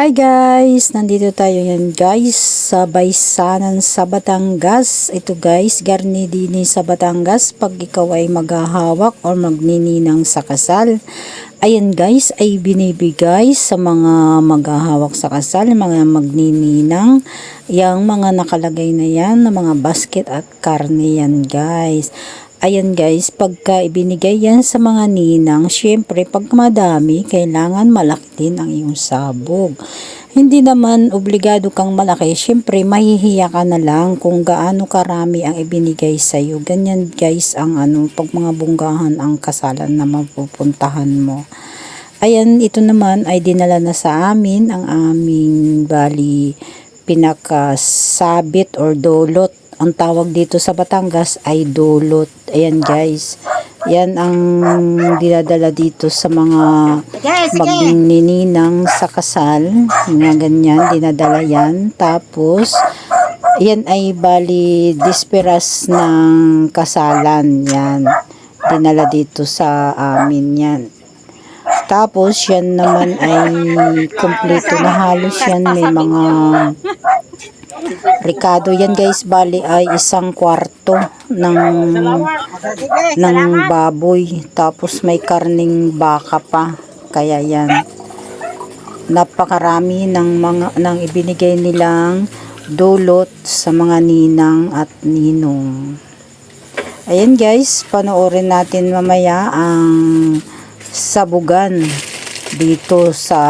Hi guys! Nandito tayo yan guys sa Baysanan sa Batangas. Ito guys, garni dini sa Batangas pag ikaw ay maghahawak or magnininang sa kasal. Ayan guys, ay binibigay sa mga maghahawak sa kasal, mga magnininang. Yang mga nakalagay na yan, na mga basket at karne yan guys. Ayan guys, pagka ibinigay yan sa mga ninang, syempre pag madami, kailangan malaki din ang iyong sabog. Hindi naman obligado kang malaki, syempre mahihiya ka na lang kung gaano karami ang ibinigay sa iyo. Ganyan guys ang pag mga bunggahan ang kasalan na mapupuntahan mo. Ayan, ito naman ay dinala na sa amin ang aming bali pinakasabit or dolot. Ang tawag dito sa Batangas ay dolot. Ayan guys. Yan ang dinadala dito sa mga magnininang sa kasal. Mga ganyan, dinadala yan. Tapos, yan ay bali disperas ng kasalan. Yan. Dinala dito sa amin yan. Tapos, yan naman ay kumpleto na halos yan. May mga Ricardo yan guys, bali ay isang kwarto ng baboy, tapos may karning baka pa, kaya yan napakarami ng ibinigay nilang dulot sa mga ninang at ninong. Ayan guys, panoorin natin mamaya ang sabugan dito sa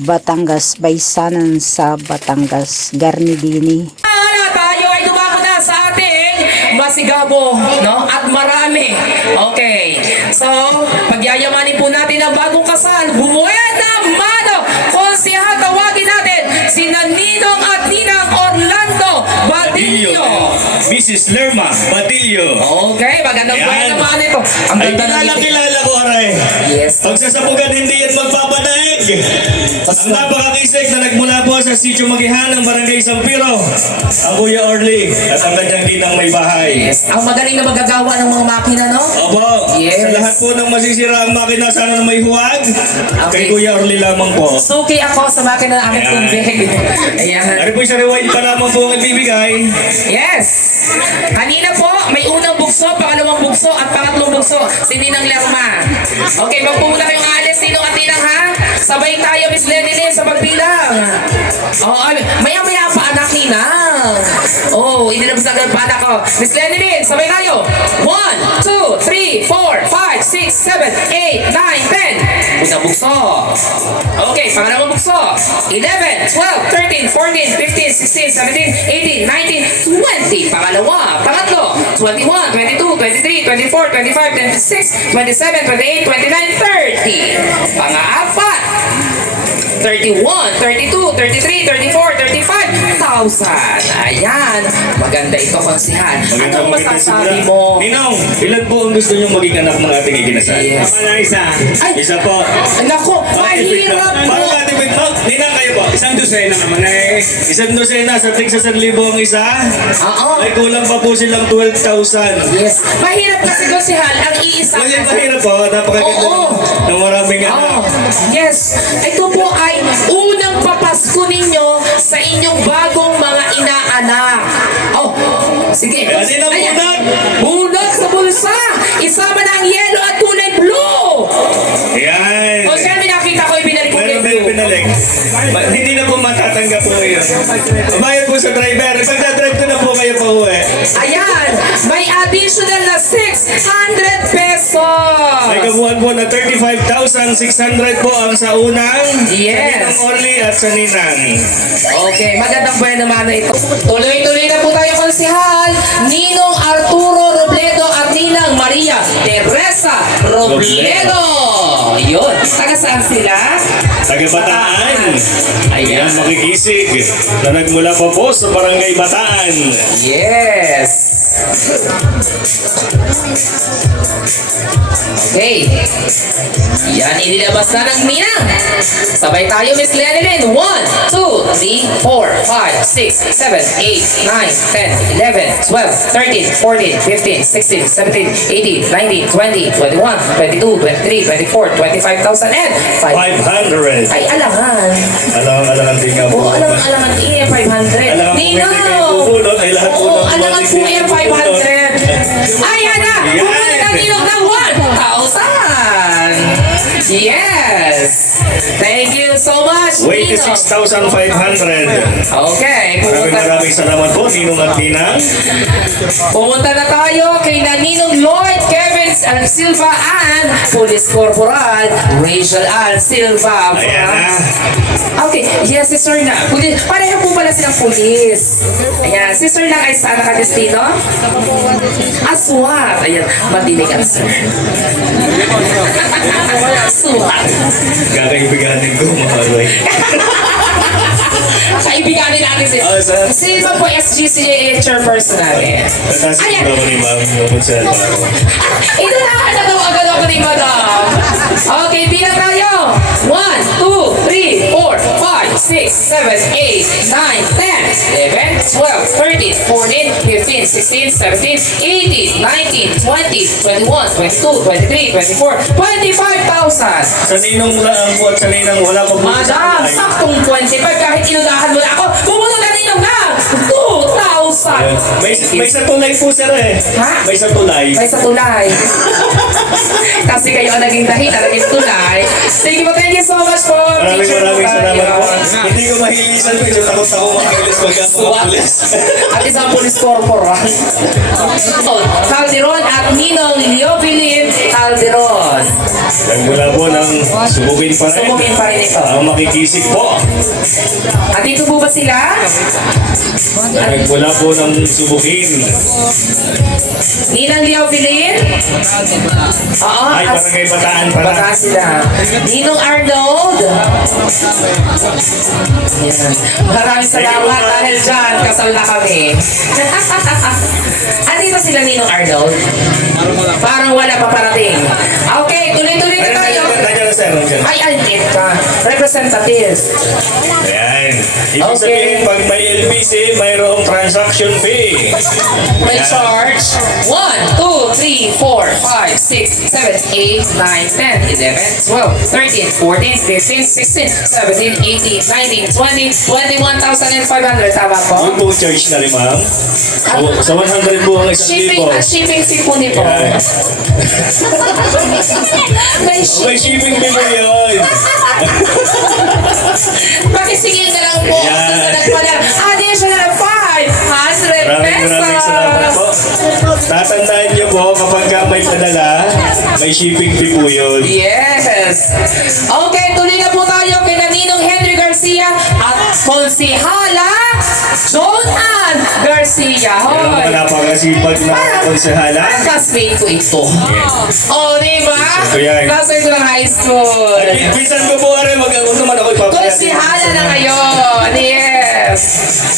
Batangas, Baysanan sa Batangas, garni dini. Tayo ay dumako na sa ating masigabo, no? At marami. Okay. So, pagyayamanin po natin ang bagong kasal. Buena mano! Konsehal, tawagin natin si Ninong at Ninang Orlando Badillo. Mrs. Lerma Badillo. Okay, magandang buhay naman ito. Ang Ay, ganda ng kilala ko, aray. Yes. Pagsasabugan, hindi yan magpapadaig. Ang napakakisig na nagmula po sa Sitio Magihan ng Barangay Sampiro, ang Kuya Orly at ang kanyang ginang may bahay. Yes. Ang magaling na magagawa ng mga makina, no? Opo. Yes. Sa lahat po ng masisira ang makina, sana na may huwag. Okay. Kay Kuya Orly lamang po. Suki ako sa makina ng aking Ayan. tubig. Ayan. Ari po sa rewind pa lamang po ang ibibigay. Yes! Kanina po, may unang bugso, pangalawang bugso, at pangatlong bugso, si Ninang Lerma. Okay, magpumula kayong alis, Ninong at Ninang ha? Sabay tayo, Miss Lenny sa pagbilang. Oh, maya-maya pa anak Ninang. Oh, inilabas na pa anak ko. Miss Lenny, sabay tayo. 1, 2, 3, 4, 5, 6, 7, 8, 9, 10. Unang bugso. Okay, pangalawang bugso. 11, 12, 13, 14, 15, 16, 17, 18, 19, 20. Pangalawa. Pangatlo. 21, 22, 23, 24, 25, 26, 27, 28, 29, 30. Pang-apat. 31, 32, 33, 34, 35,000. Ayan. Maganda ito, konsihal. Anong masasabi mo? Ninong, ilan po ang gusto niyong maging anak ng ating ikinasal? Yes. Tama na isa. Ay. Isa po. Nako, mahirap Paano po. natin with Mount? Ninang kayo po. Isang dosena naman eh. Isang dosena sa tig sa 1,000 ang isa. Oo. Ay kulang pa po silang 12,000. Yes. Mahirap kasi, konsihal, ang iisa. Kasi mahirap po. Napakaganda Oo. ng maraming Oh, anak. yes. Ito po ay unang papasko ninyo sa inyong bagong mga inaanak. Oh, sige. Kasi na Ayan. bunag. Bunag sa bulsa. Isama na ang yellow at kulay blue. Yan. O siya, nakita ko yung binalik kulay Meron blue. pinalik. Hindi na po matatanggap po yun. Bayad po sa driver. Pagka-drive ko na po kayo pa uwi. Ayan. May additional na 600 pesos. May kabuuan po na 35,600 po ang sa unang. Yes. Sa Ninang Orly at sa Ninang. Okay, magandang buhay naman na ito. Tuloy-tuloy na po tayo, konsihal. Ninong Arturo Robledo at Ninang Maria Teresa Robledo. Yun. Taga saan sila? Taga Bataan. Ayan. Ayan, makikisig na nagmula pa po sa Barangay Bataan. Yes. Okay. Yan, inilabas na ng Ninang. Sabay tayo, Miss Lenilyn. 1, 2, 3, 4, 5, 6, 7, 8, 9, 10, 11, 12, 13, 14, 15, 16, 17, 18, 19, 20, 21, 22, 23, 24, 25,000 and 500. Ay, alangan. Alangan din nga po. Oo, alangan eh, 500. Alangan po, Nino! hindi kayo pupulot. Ay, lahat po Oo, ng alangan po eh, 500. Ayan na! Pumunta na Ninong ng 1,000! Yes! Thank you so much, Ninong. 26,500. Okay, Maraming salamat po, Ninong at Ninang. pumunta na tayo kay Ninong Lloyd Kevin Silva and Police Corporal Rachel Ann Silva. Ayan na. Okay, yes, si Sir na. Pareho po pala silang pulis. Ayan, si Sir lang ay saan nakadestino? Aswat. Ayan, matinig ang Sir. Aswat. Kakaibiganin ko, mga Roy. Kaibiganin natin si Oh, sir. Sino po SGCA chairperson natin? Tatasik Ayan. ko ni Ma'am yung sir. Ito na agad ako ni Madam. Okay, bilang tayo. 1, 2, 3, 4, 5, 6, 7, 8, 9, 10, 11, 12, 13, 14, 15, 16, 17, 18, 19, 20, 21, 22, 23, 24, 25,000. Sa Ninong lang po at sa Ninang wala pa po. Madam, saktong 25 kahit inudahan mo na ako. Pumunta na Ninong na 2,000. May sa tulay po sir eh. Ha? May sa tulay. May sa tulay. Kasi kayo ang naging dahilan, naging tulay. Thank you so much po. Maraming Teacher salamat po. Rosario. Hindi ko mahilisan po. Ito takot ako makakilis pagka mga Swat. pulis. At isang police corporal. Calderon at Ninong Leobilin Calderon. Nagmula po ng subugin pa rin. Subugin pa rin ito. Ang makikisig po. At dito po ba sila? Nagmula po ng subugin. Ninang Leobilin? Oo. Ay, barangay Bataan pala. Baka sila. Ninong Arnold. Yan. Maraming salamat dahil dyan, kasal na kami. Andito sila Ninong Arnold. Parang wala pa parating. Okay, tuloy-tuloy na tayo. Nandiyan na sir. Nandiyan. Ay, andit ka. Representative. Ayan. Ibig Okay. sabihin, pag may LBC, mayroong transaction fee. May charge. 1, 2, 3, 4, 5, 6, 7, 8, 9, 10, 11, 12, 13, 14, 15, 16, 17, 18, 19, 20, 21,500. Tama po? Yung po charge na rin, ma'am. Sa 100 po ang isang Shipping, libo. shipping fee po nito. Ayan. May May shipping. shipping fee po yun. Pakisingil na lang po. Yan. Susunod pa lang. Additional 500 Maraming salamat po. pesos. Tatandaan niyo po, kapag ka may padala, may shipping fee po yun. Yes. Okay, tuloy na po tayo kay Ninong Henry Garcia at Konsihala Joan Ann Garcia. Ang mga Hoy. napakasipag na konsehala. Parang classmate ko ito. Oh, di ba? Ito yan. Classmate ko ng high school. Pinsan ko po rin, huwag naman ako ipapayat. Konsihala na ngayon. Yes.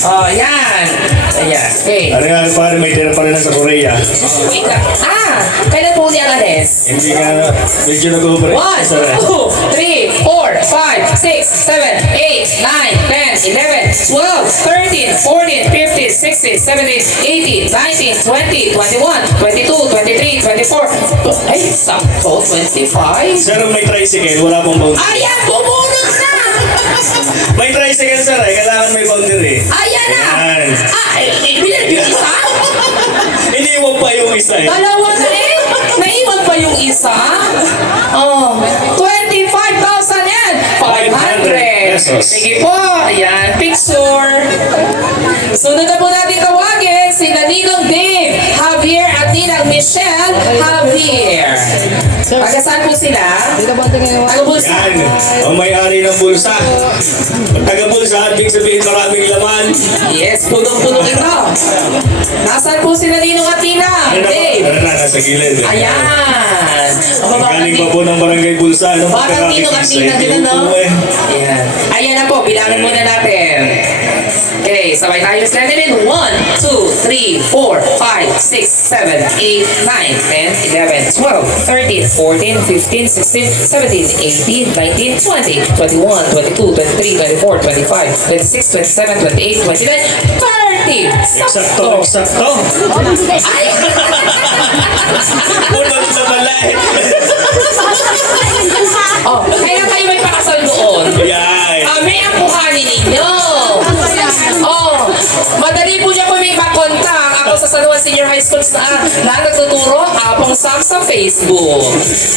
Oh, yan. Ayan. Okay. Ano nga pare, may tira pa rin sa Korea. Wait lang. Kailan po niya alis? Hindi nga, medyo nag-operate. 1, 2, 3, 4, 5, 6, 7, 8, 9, 10, 11, 12, 13, 14, 15, 16, 17, 18, 19, 20, 21, 22, 23, 24. Ay, sakto, 25. Sir, may tricycle, wala pong boundary. Ayan, bumunot na! May tricycle sir, kailangan may boundary. Ayan na! Yan. Bilang yung isa? Iniwan pa yung isa eh. Dalawa na eh! Naiwan pa yung isa? Oh, 25,000 yan! 500! pesos. Sige po, ayan, picture. Sunod na po natin tawagin si Ninong Dave Javier at Ninang Michelle Javier. Taga saan po sila? Taga Bulsa. Yan, ang may-ari ng bulsa. Pag taga-bulsa, ibig sabihin maraming laman. Yes, punong-punong ito. Nasaan po sila Ninong at Ninang? Dave. Ano na, nasa gilid. Ayan. Galing pa po ng barangay bulsa. Ano Parang Ninong at Ninang din, ano? Ayan. Ayan na po, bilangin muna natin. Okay, sabay tayo Miss Lenilyn. 1, 2, 3, 4, 5, 6, 7, 8, 9, 10, 11, 12, 13, 14, 15, 16, 17, 18, 19, 20, 21, 22, 23, 24, 25, 26, 27, 28, 29, 30! Eksakto, eksakto. Ay! Unod sa balay. Oh, kaya kayo may pakasal doon. Yan. Kami ang kuhanin ninyo. Oh, madali po niya po may makontakt. Ako sa San Juan Senior High School na nagtuturo, Apong Sam sa Facebook.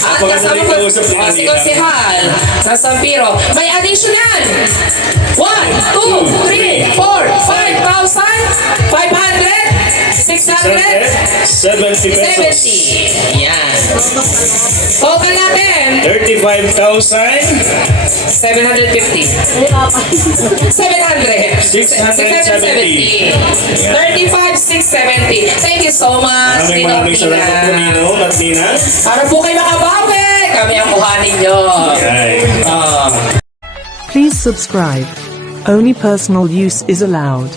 At kasama ko, si Konsihal sa Sampiro. May additional. 1, 2, 3, 4, 5,000, 500, 600, 70 pesos. 70. Yan. Total natin. 35,000. 750. 700. 670. 35, 670. Thank you so much. Maraming salamat po, Ninong at Nina. Para po kayo makabawi, kami ang kuhanin nyo. Yan. Ah. Please subscribe. Only personal use is allowed.